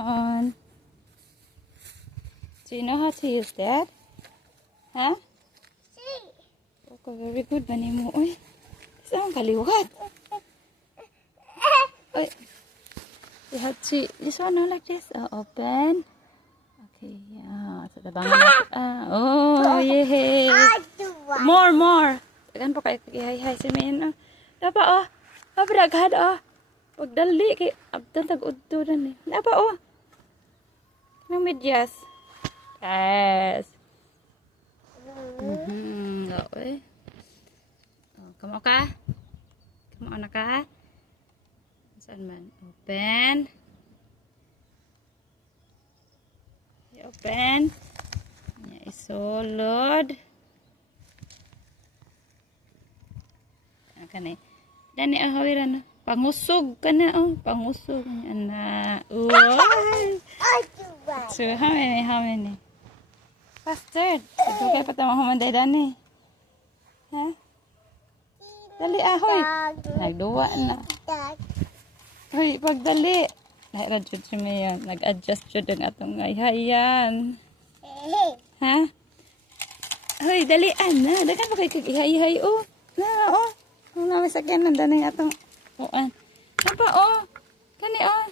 on. Do you know how to use that? Huh? Okay, very good. Bani mo. Uy, saan kaliwat? Uy, you have to, this one, no, like this. Open. Okay, yeah. Sa tabangan natin. Oh, yay. More. Tagan po kayo kag-ihay-hay si Min. Dapat, oh. Pabragad, oh. Huwag dali. Kay abdan tag-udto na ni. Dapat, oh. Nang medyas. Yes. Okay. Oh, kamo ka? Kamo na ka? Saan man? Open. Open. Nya isolod. Kanay. Dani ahawiran. Pangusog ka na, oh. Pangusog. Ana. Uy. So, how many? Faster. Dugay pa tama humanday dani. Ha? Dali ahoy. Nagduwa na. Hoy, pagdali. Nag-adjust siya mayan. Nag-adjust siya din atong hayhayan. Ha? Hoy, dalian na. Dagan pa kayo kag-ihay-ihay, oh. Na, oh. Kung namin sakyan, nandanay atong uan. Apa, oh. Kani, oh.